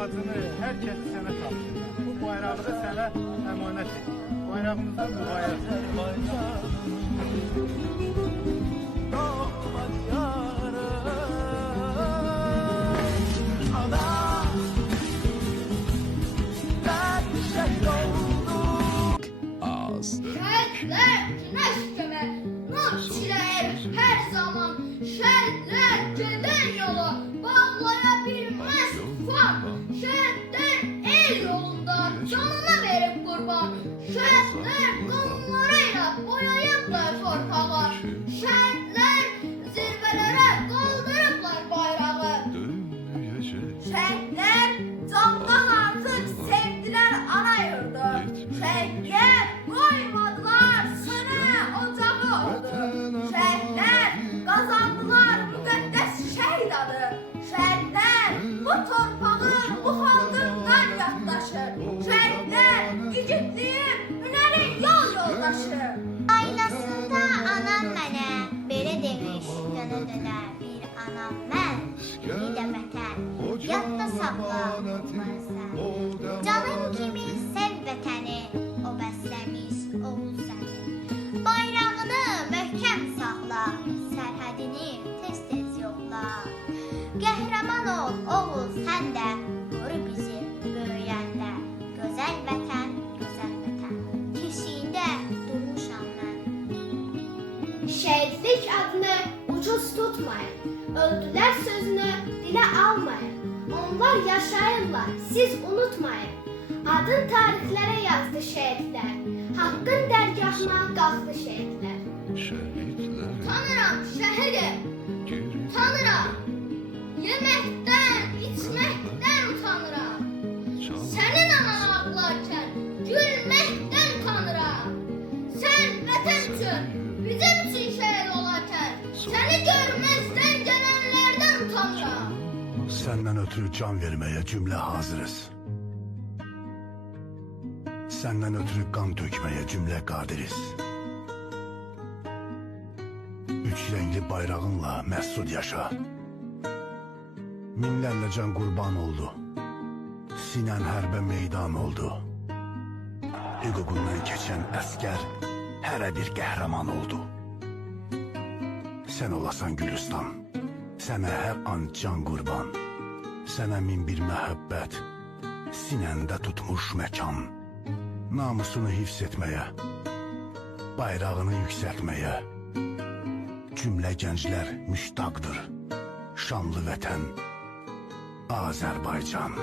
tacını herkes sənə tapşırır. Bu bayrağı da sənə əmanət edir. Bayrağımızdan müğayət. ağız. Şehitler güneş nur çiler her zaman Şehitler giden verip kurban yoldaşı. Ailasında anam mənə belə demiş dönə-dönə bir anam mən bir də vətən yadda saxla unutmasan canım kimi sev vətəni o bəsləmiş oğul səni bayrağını möhkəm saxla sərhədini tez-tez yoxla qəhrəman ol oğul sən də Öldüler sözünü dile almayın. Onlar yaşayırlar, siz unutmayın. Adın tarihlere yazdı şehitler. Hakkın dergahına kalktı şehitler. Tanırım şehidim, tanırım. Yemekten, içmekten utanırım. Senin anan ağlarken gülmekten utanırım. Sen vatan için, bizim için şehit olarken seni görmezden Senden ötürü can vermeye cümle hazırız. Senden ötürü kan dökmeye cümle kadiriz. Üç renkli bayrağınla mesut yaşa. Minlerle can kurban oldu. Sinen herbe meydan oldu. Hüququndan keçen asker her bir kahraman oldu. Sen olasan Gülistan, sənə hər an can qurban, sənə min bir məhəbbət, sinəndə tutmuş məkan, namusunu hifz etməyə, bayrağını yüksəltməyə, cümlə gənclər müştaqdır, şanlı vətən, Azərbaycan.